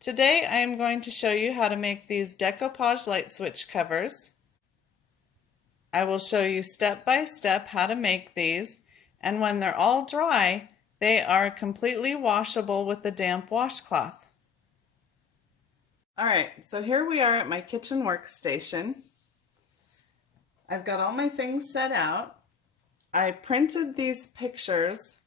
Today I am going to show you how to make these decoupage light switch covers. I will show you step by step how to make these, and when they're all dry, they are completely washable with a damp washcloth. Alright, so here we are at my kitchen workstation. I've got all my things set out. I printed these pictures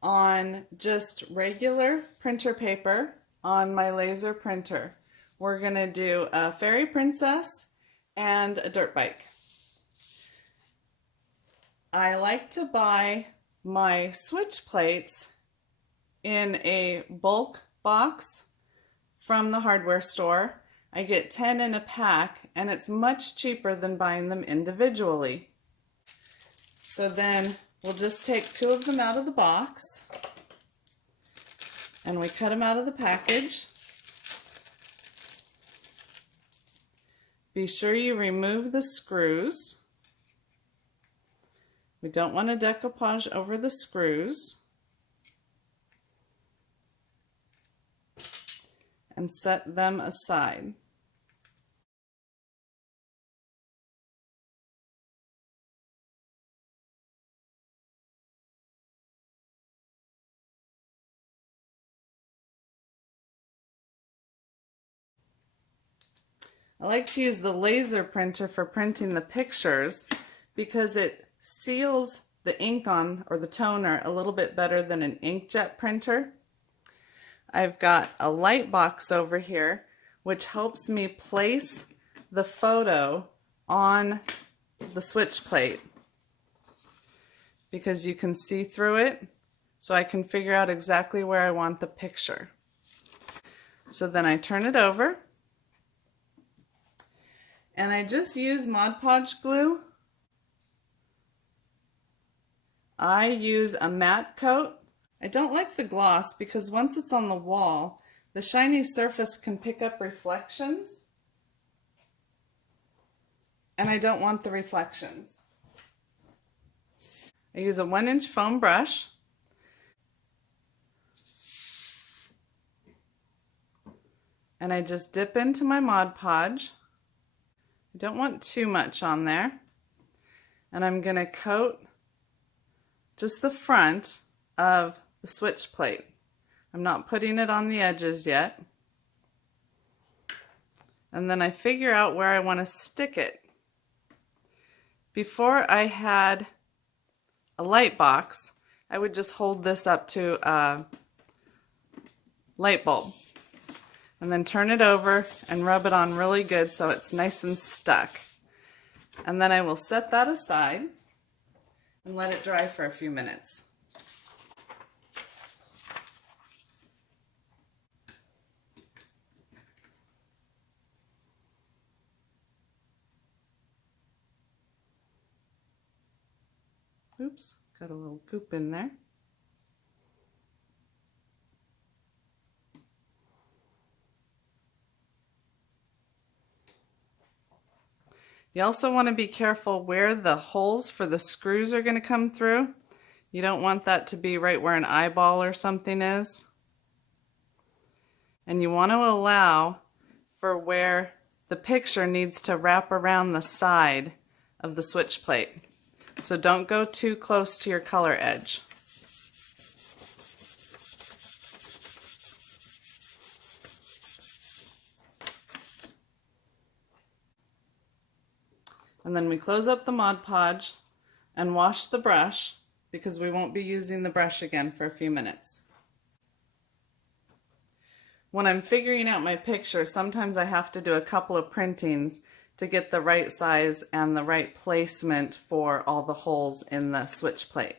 on just regular printer paper on my laser printer. We're going to do a fairy princess and a dirt bike. I like to buy my switch plates in a bulk box from the hardware store. I get 10 in a pack, and it's much cheaper than buying them individually. So then we'll just take 2 of them out of the box and we cut them out of the package. Be sure you remove the screws. We don't want to decoupage over the screws. And set them aside. I like to use the laser printer for printing the pictures because it seals the ink on, or the toner, a little bit better than an inkjet printer. I've got a light box over here which helps me place the photo on the switch plate because you can see through it, so I can figure out exactly where I want the picture. So then I turn it over and I just use Mod Podge glue. I use a matte coat. I don't like the gloss because once it's on the wall, the shiny surface can pick up reflections, and I don't want the reflections. I use a 1-inch foam brush. And I just dip into my Mod Podge. I don't want too much on there. And I'm going to coat just the front of the switch plate. I'm not putting it on the edges yet. And then I figure out where I want to stick it. Before I had a light box, I would just hold this up to a light bulb and then turn it over and rub it on really good so it's nice and stuck. And then I will set that aside and let it dry for a few minutes. Oops, got a little goop in there. You also want to be careful where the holes for the screws are going to come through. You don't want that to be right where an eyeball or something is. And you want to allow for where the picture needs to wrap around the side of the switch plate. So don't go too close to your color edge. And then we close up the Mod Podge and wash the brush because we won't be using the brush again for a few minutes. When I'm figuring out my picture, sometimes I have to do a couple of printings to get the right size and the right placement for all the holes in the switch plate.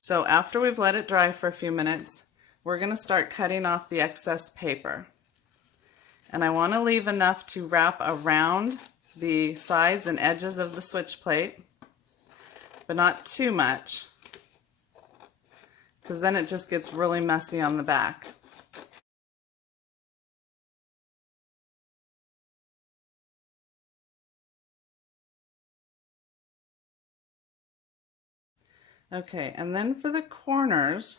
So after we've let it dry for a few minutes, we're going to start cutting off the excess paper. And I want to leave enough to wrap around the sides and edges of the switch plate, but not too much, because then it just gets really messy on the back. Okay, and then for the corners,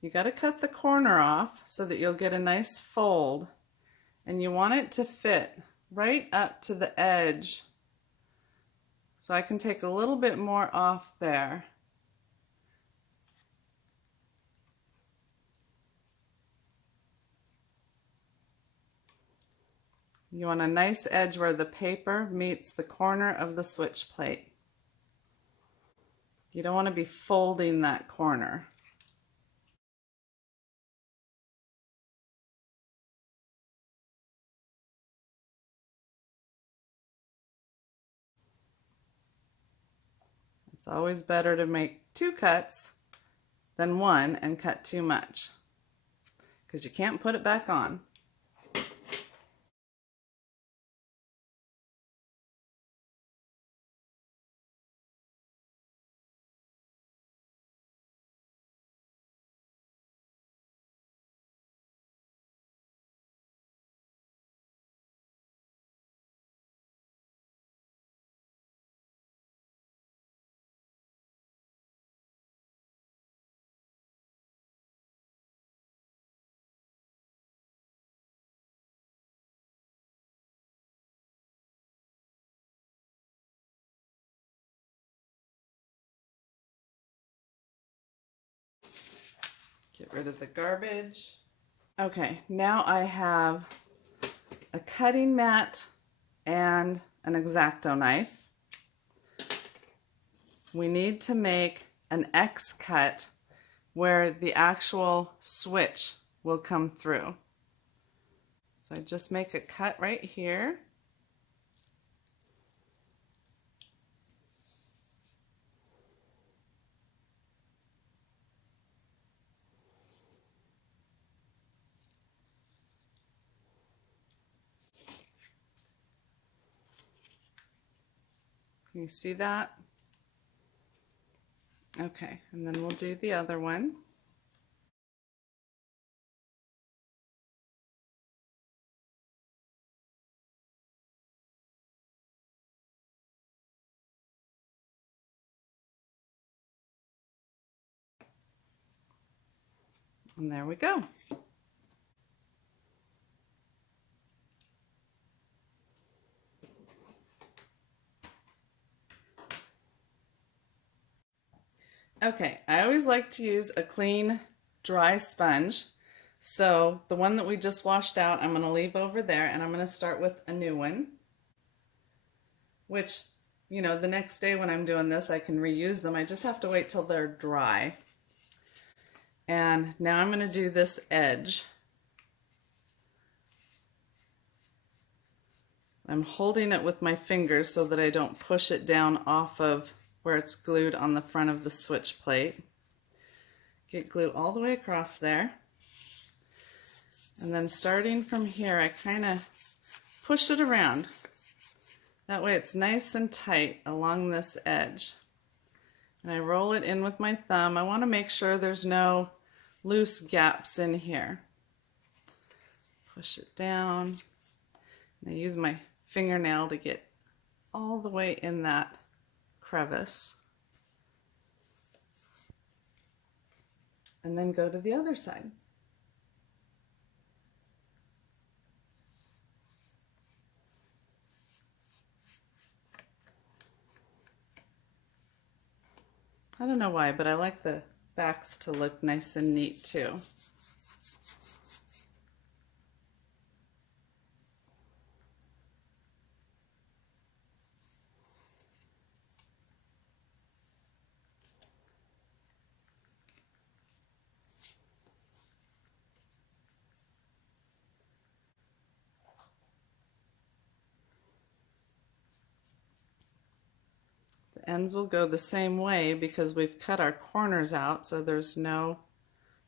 You got to cut the corner off so that you'll get a nice fold, and you want it to fit right up to the edge. So I can take a little bit more off there. You want a nice edge where the paper meets the corner of the switch plate. You don't want to be folding that corner. It's always better to make 2 cuts than 1 and cut too much, because you can't put it back on. Get rid of the garbage. Okay, now I have a cutting mat and an X-Acto knife. We need to make an X cut where the actual switch will come through. So I just make a cut right here. Can you see that? Okay, and then we'll do the other one. And there we go. Okay, I always like to use a clean, dry sponge. So the one that we just washed out, I'm going to leave over there, and I'm going to start with a new one, which, you know, the next day when I'm doing this, I can reuse them. I just have to wait till they're dry. And now I'm going to do this edge. I'm holding it with my fingers so that I don't push it down off of where it's glued on the front of the switch plate. Get glue all the way across there. And then starting from here, I kind of push it around. That way it's nice and tight along this edge. And I roll it in with my thumb. I want to make sure there's no loose gaps in here. Push it down. And I use my fingernail to get all the way in that crevice. And then go to the other side. I don't know why, but I like the backs to look nice and neat too. The ends will go the same way because we've cut our corners out, so there's no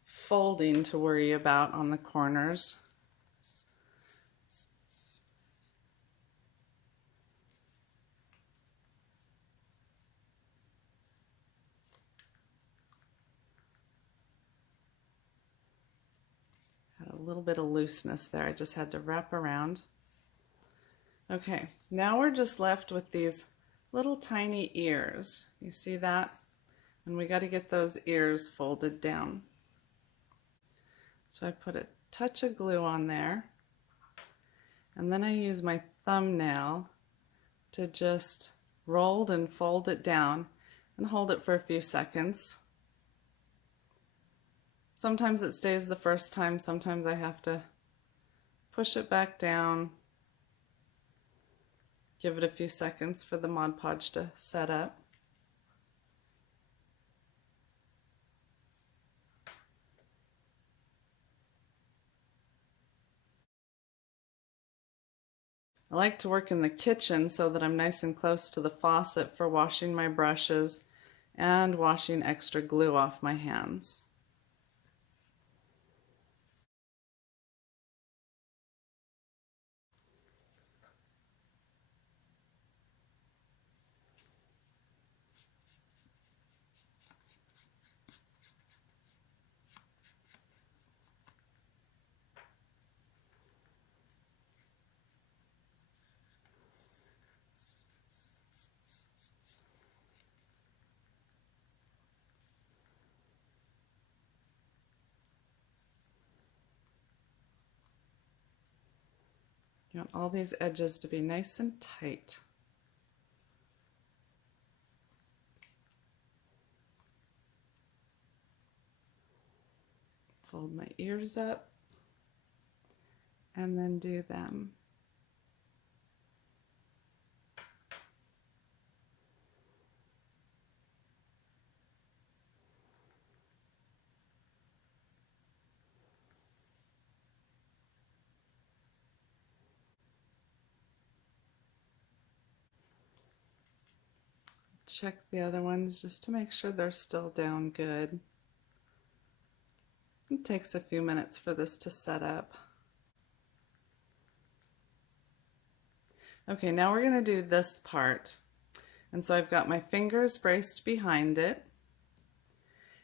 folding to worry about on the corners. Had a little bit of looseness there. I just had to wrap around. Okay, now we're just left with these little tiny ears. You see that? And we got to get those ears folded down. So I put a touch of glue on there, and then I use my thumbnail to just roll and fold it down and hold it for a few seconds. Sometimes it stays the first time, sometimes I have to push it back down, give it a few seconds for the Mod Podge to set up. I like to work in the kitchen so that I'm nice and close to the faucet for washing my brushes and washing extra glue off my hands. You want all these edges to be nice and tight. Fold my ears up and then do them. Check the other ones just to make sure they're still down good. It takes a few minutes for this to set up. Okay, now we're going to do this part. And so I've got my fingers braced behind it.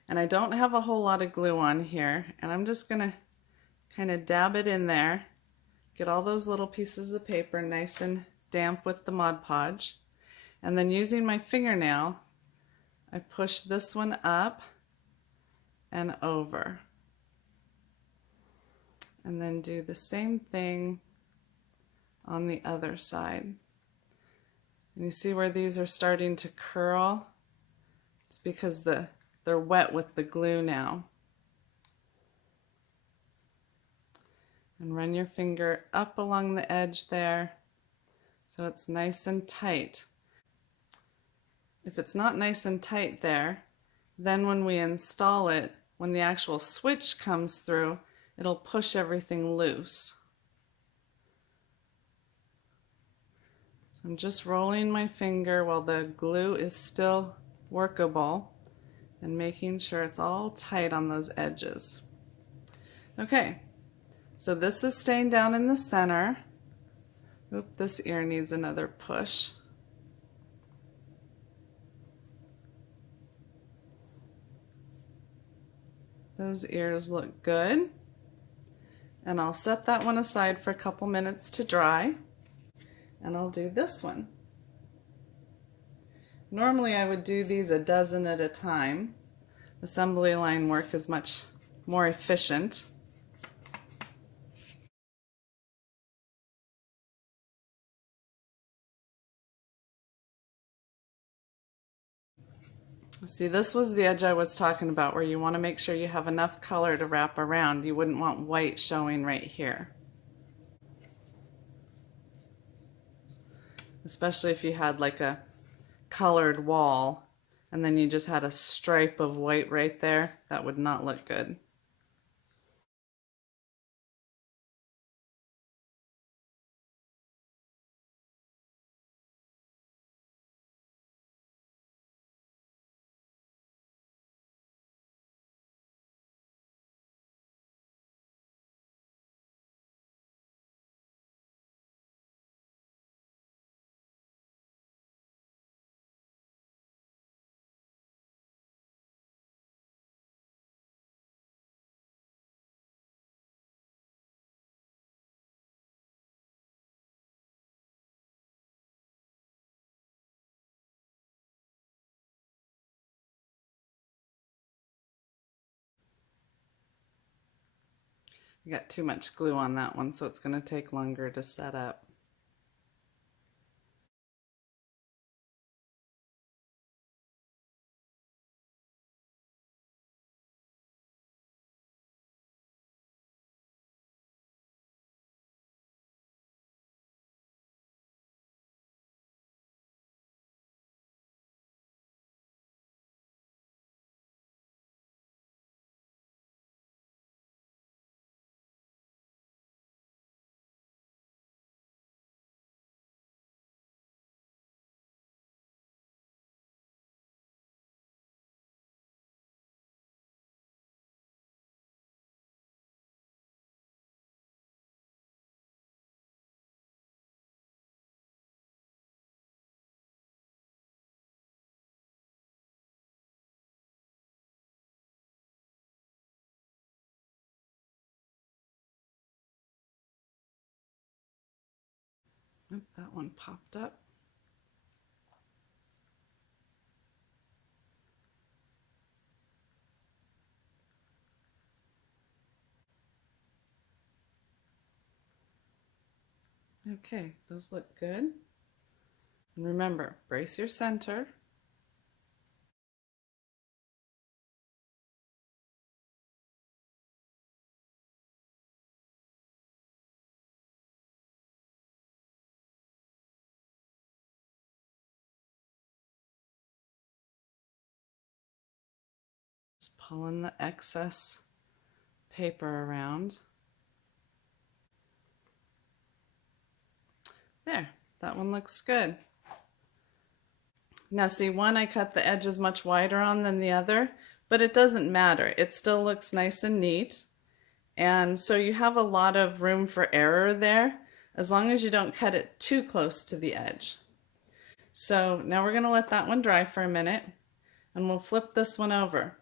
And I don't have a whole lot of glue on here. And I'm just going to kind of dab it in there. Get all those little pieces of paper nice and damp with the Mod Podge. And then using my fingernail, I push this one up and over. And then do the same thing on the other side. And you see where these are starting to curl? It's because they're wet with the glue now. And run your finger up along the edge there so it's nice and tight. If it's not nice and tight there, then when we install it, when the actual switch comes through, it'll push everything loose. So I'm just rolling my finger while the glue is still workable and making sure it's all tight on those edges. Okay, so this is staying down in the center. Oop, this ear needs another push. Those ears look good. And I'll set that one aside for a couple minutes to dry. And I'll do this one. Normally I would do these a dozen at a time. Assembly line work is much more efficient. See, this was the edge I was talking about where you want to make sure you have enough color to wrap around. You wouldn't want white showing right here. Especially if you had like a colored wall and then you just had a stripe of white right there, that would not look good. I got too much glue on that one, so it's going to take longer to set up. Oop, that one popped up. Okay, those look good. And remember, brace your center. Just pulling the excess paper around. There, that one looks good. Now see, one I cut the edges much wider on than the other, but it doesn't matter. It still looks nice and neat. And so you have a lot of room for error there, as long as you don't cut it too close to the edge. So now we're going to let that one dry for a minute, and we'll flip this one over.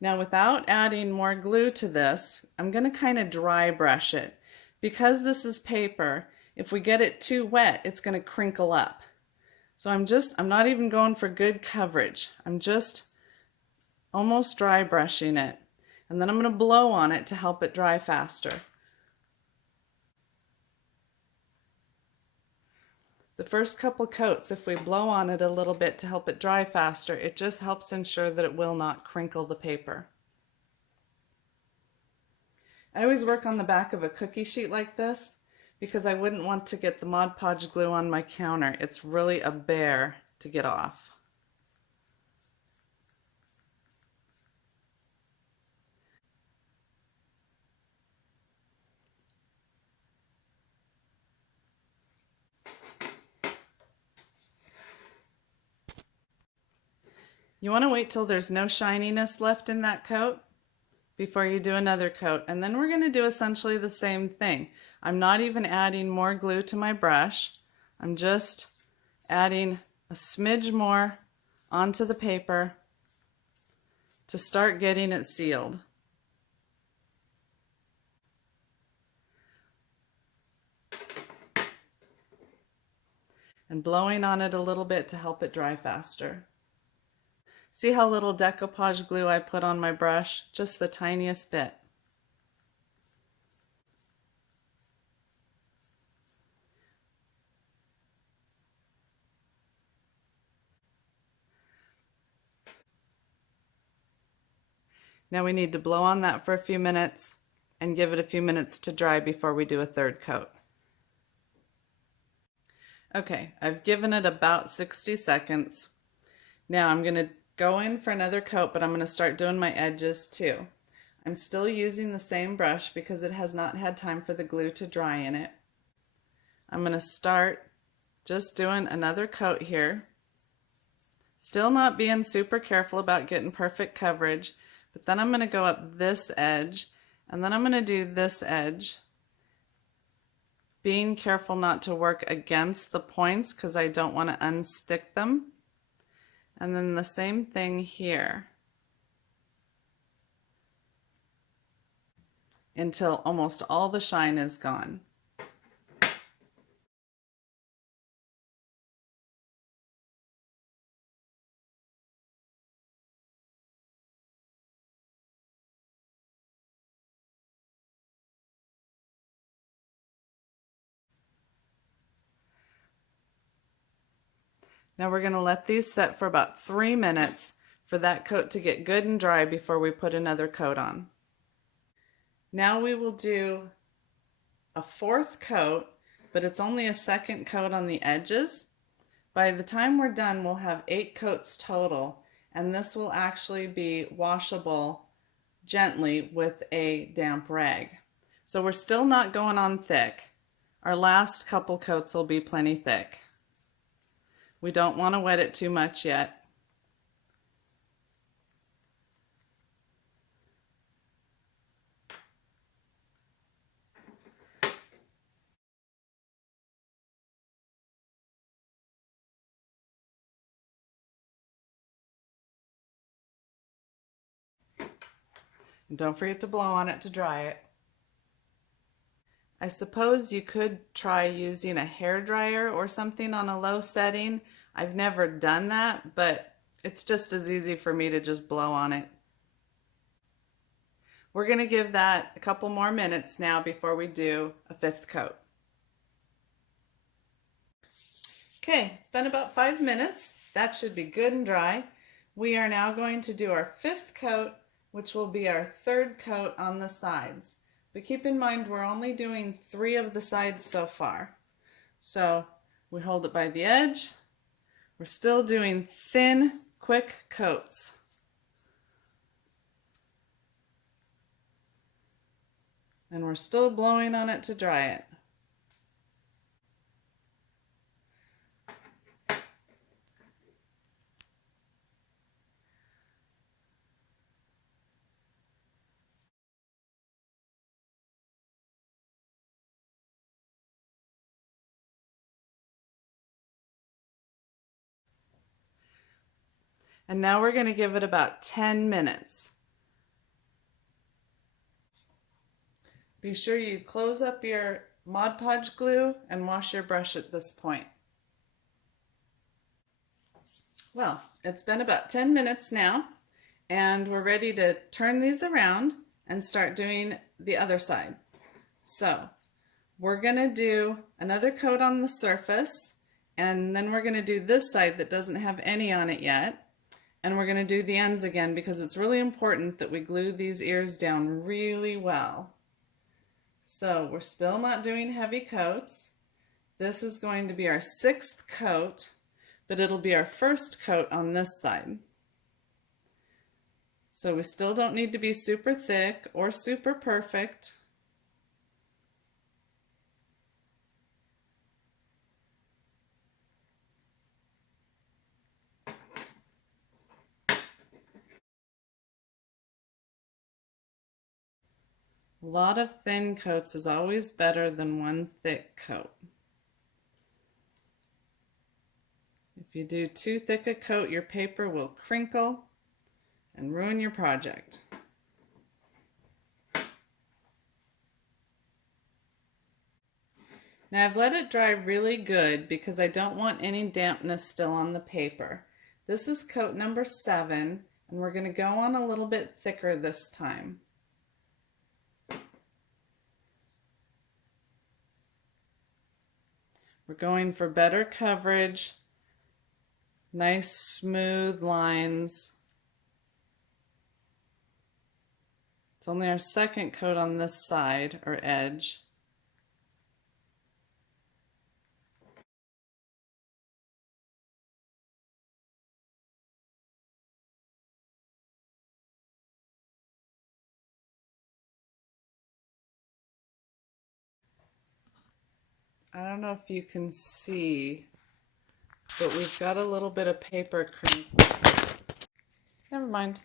Now without adding more glue to this, I'm going to kind of dry brush it. Because this is paper, if we get it too wet, it's going to crinkle up. So I'm not even going for good coverage. I'm just almost dry brushing it. And then I'm going to blow on it to help it dry faster. The first couple coats, if we blow on it a little bit to help it dry faster, it just helps ensure that it will not crinkle the paper. I always work on the back of a cookie sheet like this because I wouldn't want to get the Mod Podge glue on my counter. It's really a bear to get off. You want to wait till there's no shininess left in that coat before you do another coat. And then we're going to do essentially the same thing. I'm not even adding more glue to my brush. I'm just adding a smidge more onto the paper to start getting it sealed. And blowing on it a little bit to help it dry faster. See how little decoupage glue I put on my brush? Just the tiniest bit. Now we need to blow on that for a few minutes and give it a few minutes to dry before we do a third coat. Okay, I've given it about 60 seconds. Now I'm going to go in for another coat, but I'm going to start doing my edges too. I'm still using the same brush because it has not had time for the glue to dry in it. I'm going to start just doing another coat here. Still not being super careful about getting perfect coverage, but then I'm going to go up this edge, and then I'm going to do this edge, being careful not to work against the points because I don't want to unstick them. And then the same thing here until almost all the shine is gone. Now we're going to let these set for about 3 minutes for that coat to get good and dry before we put another coat on. Now we will do a 4th coat, but it's only a 2nd coat on the edges. By the time we're done, we'll have 8 coats total, and this will actually be washable gently with a damp rag. So we're still not going on thick. Our last couple coats will be plenty thick. We don't want to wet it too much yet. And don't forget to blow on it to dry it. I suppose you could try using a hair dryer or something on a low setting. I've never done that, but it's just as easy for me to just blow on it. We're going to give that a couple more minutes now before we do a 5th coat. Okay, it's been about 5 minutes. That should be good and dry. We are now going to do our 5th coat, which will be our 3rd coat on the sides. But keep in mind, we're only doing 3 of the sides so far. So we hold it by the edge. We're still doing thin, quick coats. And we're still blowing on it to dry it. And now we're going to give it about 10 minutes. Be sure you close up your Mod Podge glue and wash your brush at this point. Well, it's been about 10 minutes now, and we're ready to turn these around and start doing the other side. So we're going to do another coat on the surface, and then we're going to do this side that doesn't have any on it yet. And we're going to do the ends again because it's really important that we glue these ears down really well. So we're still not doing heavy coats. This is going to be our 6th coat, but it'll be our 1st coat on this side. So we still don't need to be super thick or super perfect. A lot of thin coats is always better than one thick coat. If you do too thick a coat, your paper will crinkle and ruin your project. Now I've let it dry really good because I don't want any dampness still on the paper. This is coat number 7, and we're going to go on a little bit thicker this time. We're going for better coverage, nice smooth lines. It's only our 2nd coat on this side or edge. I don't know if you can see, but we've got a little bit of paper cream. Never mind.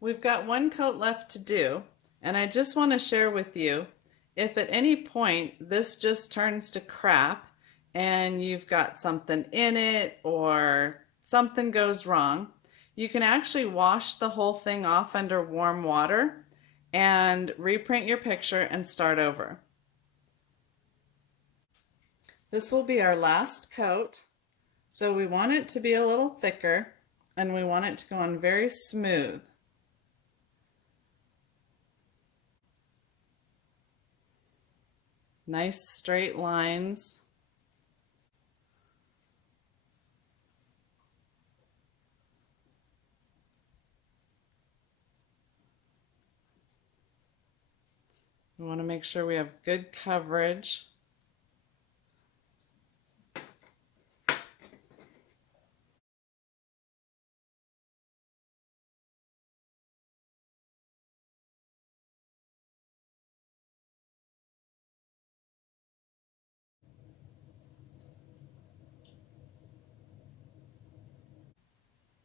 We've got 1 coat left to do, and I just want to share with you, if at any point this just turns to crap and you've got something in it or something goes wrong, you can actually wash the whole thing off under warm water and reprint your picture and start over. This will be our last coat, so we want it to be a little thicker and we want it to go on very smooth. Nice straight lines. We want to make sure we have good coverage.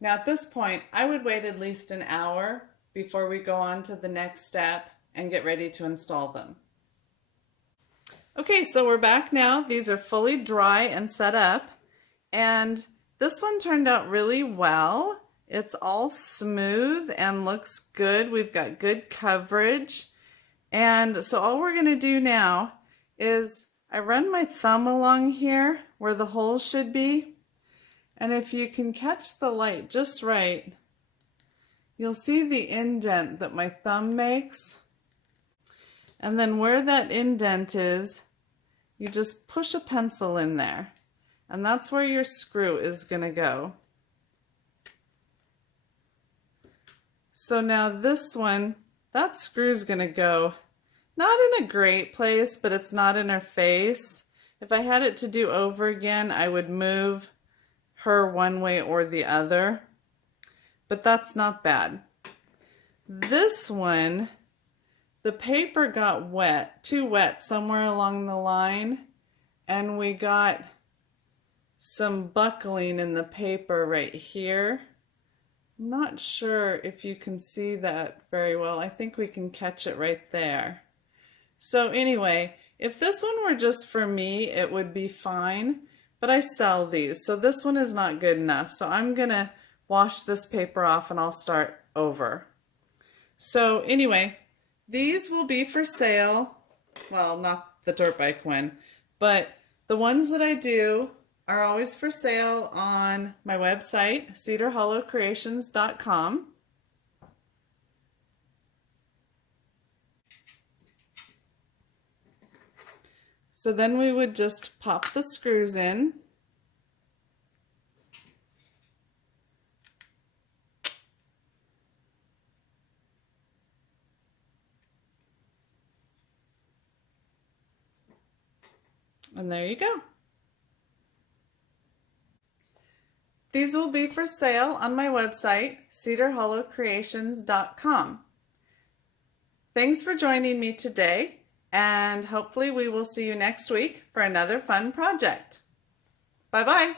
Now at this point, I would wait at least an hour before we go on to the next step and get ready to install them. Okay, so we're back now. These are fully dry and set up, and this one turned out really well. It's all smooth and looks good. We've got good coverage. And so all we're gonna do now is I run my thumb along here where the hole should be. And if you can catch the light just right, you'll see the indent that my thumb makes. And then where that indent is, you just push a pencil in there. And that's where your screw is going to go. So now this one, that screw's going to go not in a great place, but it's not in her face. If I had it to do over again, I would move her one way or the other, but that's not bad. This one, the paper got wet, too wet somewhere along the line, and we got some buckling in the paper right here. I'm not sure if you can see that very well. I think we can catch it right there. So anyway, if this one were just for me, it would be fine. But I sell these, so this one is not good enough. So I'm gonna wash this paper off and I'll start over. So anyway, these will be for sale. Well, not the dirt bike one, but the ones that I do are always for sale on my website, cedarhollowcreations.com. So then we would just pop the screws in. And there you go. These will be for sale on my website, cedarhollowcreations.com. Thanks for joining me today, and hopefully we will see you next week for another fun project. Bye-bye.